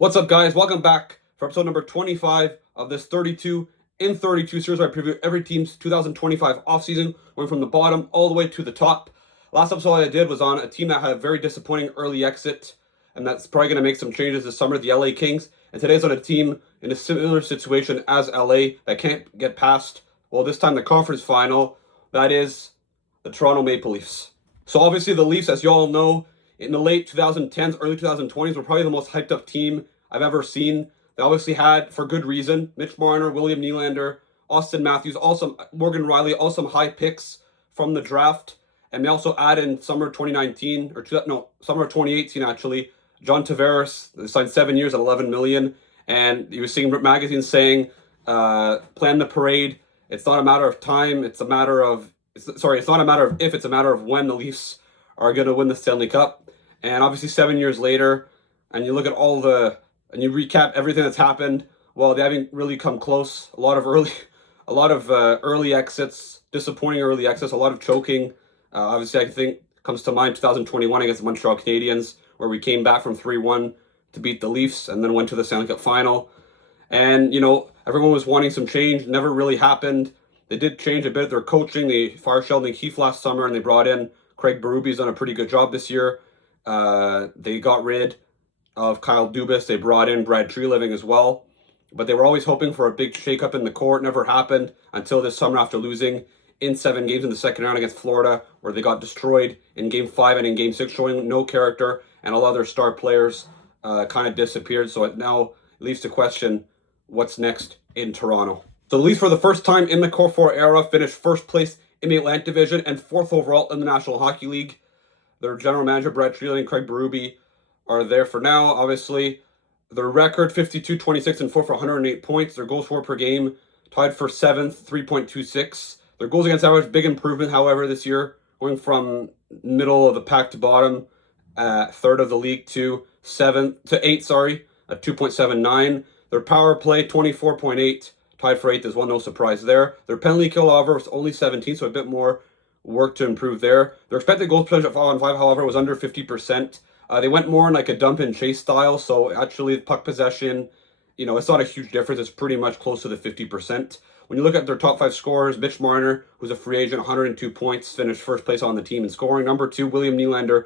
What's up, guys? Welcome back for episode number 25 of this 32 in 32 series where I preview every team's 2025 offseason, going from the bottom all the way to the top. Last episode I did was on a team that had a very disappointing early exit, and that's probably going to make some changes this summer, the LA Kings. And today's on a team in a similar situation as LA that can't get past, well, this time the conference final, that is the Toronto Maple Leafs. So obviously the Leafs, as you all know, in the late 2010s, early 2020s, were probably the most hyped up team I've ever seen. They obviously had, for good reason, Mitch Marner, William Nylander, Austin Matthews, also Morgan Riley, all some high picks from the draft. And they also added in summer 2019, summer 2018 actually, John Tavares. They signed 7 years at $11 million. And you were seeing magazines saying, plan the parade. It's not a matter of time. It's not a matter of if, it's a matter of when the Leafs are going to win the Stanley Cup. And obviously 7 years later, and you look at and you recap everything that's happened, well, they haven't really come close. A lot of early exits, disappointing early exits, a lot of choking. Obviously, I think comes to mind 2021 against the Montreal Canadiens, where we came back from 3-1 to beat the Leafs and then went to the Stanley Cup final. And, everyone was wanting some change. Never really happened. They did change a bit their coaching. They fired Sheldon Keefe last summer, and they brought in Craig Berube's done a pretty good job this year. They got rid of Kyle Dubas. They brought in Brad Treliving as well. But they were always hoping for a big shakeup in the court. Never happened until this summer after losing in 7 games in the second round against Florida, where they got destroyed in Game 5 and in Game 6, showing no character, and a lot of their star players kind of disappeared. So it now leaves to question what's next in Toronto. So the Leafs, for the first time in the Core 4 era, finished first place in the Atlantic Division and 4th overall in the National Hockey League. Their general manager, Brad Treliving and Craig Berube, are there for now, obviously. Their record, 52, 26, and 4 for 108 points. Their goals for per game, tied for 7th, 3.26. Their goals against average, big improvement, however, this year, going from middle of the pack to bottom, third of the league to 8, at 2.79. Their power play, 24.8, tied for 8th as well, no surprise there. Their penalty kill, however, was only 17, so a bit more work to improve there. Their expected goals percentage at 5-on-5, however, was under 50%. They went more in like a dump and chase style, so actually puck possession, it's not a huge difference. It's pretty much close to the 50%. When you look at their top 5 scorers, Mitch Marner, who's a free agent, 102 points, finished first place on the team in scoring. Number 2, William Nylander,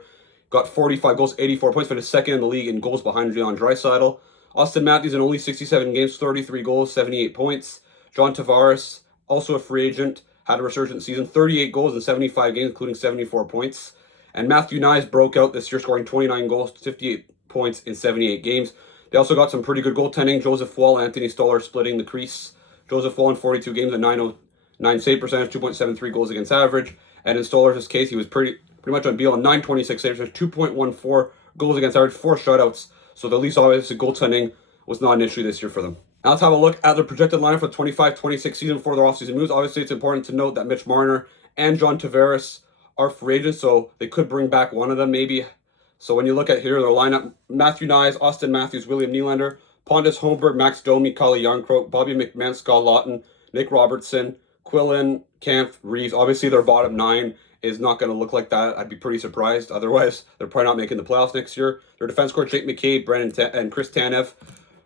got 45 goals, 84 points, finished second in the league in goals behind Leon Draisaitl. Austin Matthews, in only 67 games, 33 goals, 78 points. John Tavares, also a free agent, had a resurgent season, 38 goals in 75 games, including 74 points. And Matthew Knies broke out this year, scoring 29 goals, 58 points in 78 games. They also got some pretty good goaltending. Joseph Woll, Anthony Stolar splitting the crease. Joseph Woll in 42 games, a 909 save percentage, 2.73 goals against average. And in Stolar's case, he was pretty much on Beal, 926 saves, 2.14 goals against average, 4 shutouts. So the Leafs, obviously, goaltending was not an issue this year for them. Now let's have a look at their projected lineup for the 25-26 season for their offseason moves. Obviously, it's important to note that Mitch Marner and John Tavares are free agents, so they could bring back one of them maybe. So when you look at here, their lineup, Matthew Knies, Austin Matthews, William Nylander, Pontus Holmberg, Max Domi, Kalle Jarnkrok, Bobby McMahon, Scott Laughton, Nick Robertson, Quillen, Kampf, Reeves. Obviously, their bottom 9 is not going to look like that. I'd be pretty surprised. Otherwise, they're probably not making the playoffs next year. Their defense core, Jake McCabe, and Chris Tanev,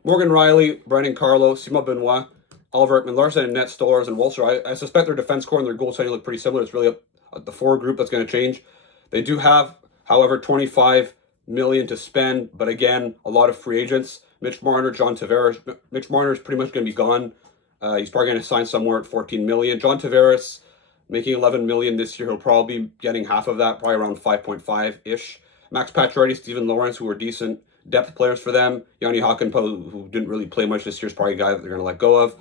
Morgan Riley, Brandon Carlo, Simon Benoit, Oliver Ekman-Larsson, and Ned Stollers and Walser. I suspect their defense core and their goaltending look pretty similar. It's really the forward group that's going to change. They do have, however, $25 million to spend, but again, a lot of free agents. Mitch Marner, John Tavares. Mitch Marner is pretty much going to be gone. He's probably going to sign somewhere at $14 million. John Tavares making $11 million this year. He'll probably be getting half of that, probably around 5.5-ish. Max Pacioretty, Steven Lawrence, who are decent depth players for them. Yanni Hakanpää, who didn't really play much this year, is probably a guy that they're going to let go of.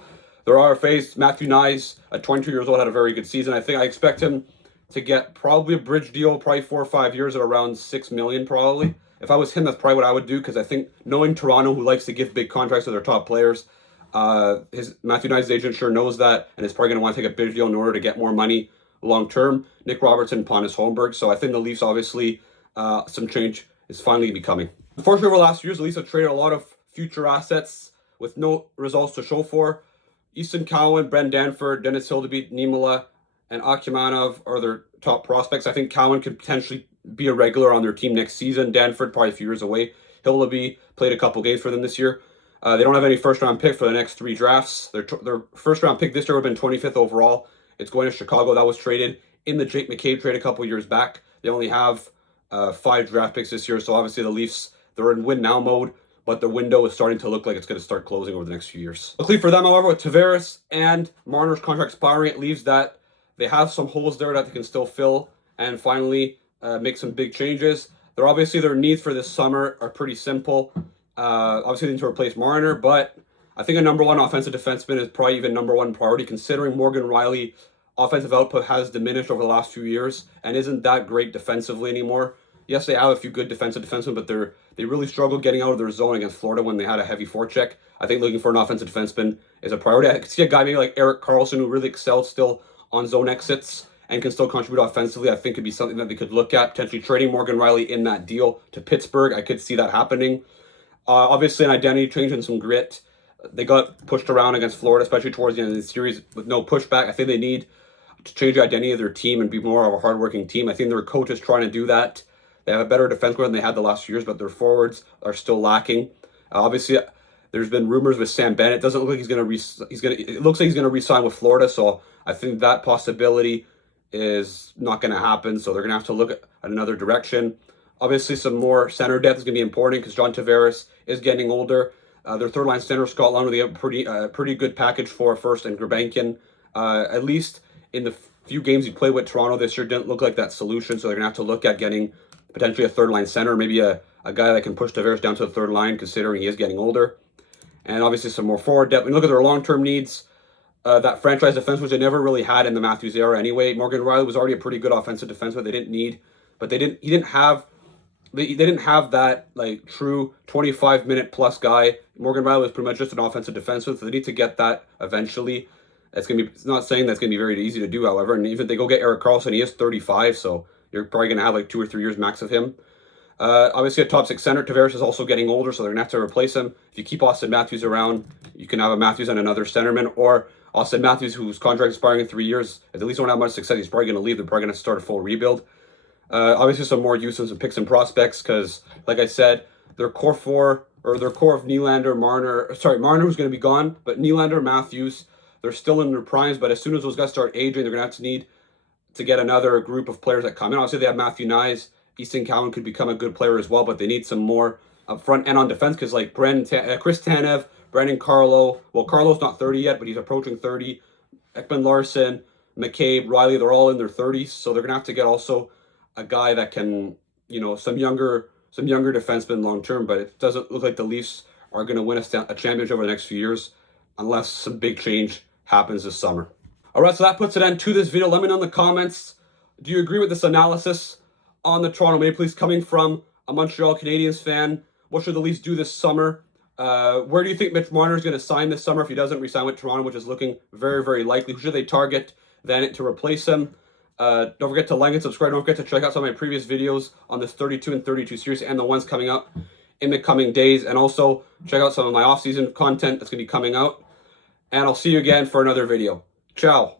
Their RFAs, Matthew Knies, at 22 years old, had a very good season. I expect him to get probably a bridge deal, probably 4 or 5 years at around $6 million probably. If I was him, that's probably what I would do, because I think knowing Toronto, who likes to give big contracts to their top players, Matthew Knies' agent sure knows that, and is probably going to want to take a bridge deal in order to get more money long term. Nick Robertson, Pontus Holmberg. So I think the Leafs, obviously, some change is finally becoming. Unfortunately, over the last few years, the Leafs have traded a lot of future assets with no results to show for. Easton Cowan, Brent Danford, Dennis Hildeby, Niemela, and Akhmanov are their top prospects. I think Cowan could potentially be a regular on their team next season. Danford, probably a few years away. Hillaby played a couple games for them this year. They don't have any first-round pick for the next 3 drafts. Their first-round pick this year would have been 25th overall. It's going to Chicago. That was traded in the Jake McCabe trade a couple years back. They only have 5 draft picks this year, so obviously the Leafs, they're in win-now mode, but the window is starting to look like it's going to start closing over the next few years. Luckily for them, however, with Tavares and Marner's contract expiring, it leaves that they have some holes there that they can still fill and finally make some big changes. Obviously, their needs for this summer are pretty simple. Obviously, they need to replace Marner, but I think a number 1 offensive defenseman is probably even number 1 priority, considering Morgan Rielly offensive output has diminished over the last few years and isn't that great defensively anymore. Yes, they have a few good defensive defensemen, but they really struggled getting out of their zone against Florida when they had a heavy forecheck. I think looking for an offensive defenseman is a priority. I could see a guy maybe like Erik Karlsson who really excels still on zone exits and can still contribute offensively. I think could be something that they could look at, potentially trading Morgan Rielly in that deal to Pittsburgh. I could see that happening. Obviously, an identity change and some grit. They got pushed around against Florida, especially towards the end of the series with no pushback. I think they need to change the identity of their team and be more of a hardworking team. I think their coach is trying to do that. They have a better defense than they had the last few years, but their forwards are still lacking. Obviously, there's been rumors with Sam Bennett. It doesn't look like he's going to. It looks like he's going to re-sign with Florida. So I think that possibility is not going to happen. So they're going to have to look at another direction. Obviously, some more center depth is going to be important because John Tavares is getting older. Their third line center, Scott Laughton, they have a pretty good package for first and Gurbankin. At least in the few games he played with Toronto this year, didn't look like that solution. So they're going to have to look at getting potentially a third line center, maybe a guy that can push Tavares down to the third line, considering he is getting older. And obviously some more forward depth. When you look at their long-term needs, that franchise defense, which they never really had in the Matthews era anyway. Morgan Rielly was already a pretty good offensive defenseman. They didn't need, but they didn't have that like true 25-minute plus guy. Morgan Rielly was pretty much just an offensive defenseman, so they need to get that eventually. It's not saying that's gonna be very easy to do, however. And even if they go get Erik Karlsson, he is 35, so you're probably gonna have like 2 or 3 years max of him. Obviously, a top 6 center. Tavares is also getting older, so they're gonna have to replace him. If you keep Austin Matthews around, you can have a Matthews and another centerman, or Austin Matthews, whose contract is expiring in 3 years. If the Leafs don't have much success, he's probably gonna leave. They're probably gonna start a full rebuild. Obviously, some more use of some picks and prospects because, like I said, their core of Nylander, Marner, who's going to be gone, but Nylander, Matthews, they're still in their primes. But as soon as those guys start aging, they're going to need to get another group of players that come in. Obviously, they have Matthew Nyes. Easton Cowan could become a good player as well, but they need some more up front and on defense because, like Chris Tanev, Brandon Carlo. Well, Carlo's not 30 yet, but he's approaching 30. Ekman Larson, McCabe, Rielly, they're all in their 30s, so they're going to have to get also a guy that can, some younger defensemen long term, but it doesn't look like the Leafs are going to win a championship over the next few years unless some big change happens this summer. All right, so that puts an end to this video. Let me know in the comments, do you agree with this analysis on the Toronto Maple Leafs coming from a Montreal Canadiens fan? What should the Leafs do this summer? Where do you think Mitch Marner is going to sign this summer if he doesn't re-sign with Toronto, which is looking very, very likely? Who should they target then to replace him? Don't forget to like and subscribe. Don't forget to check out some of my previous videos on this 32 and 32 series and the ones coming up in the coming days. And also check out some of my off-season content that's going to be coming out. And I'll see you again for another video. Ciao.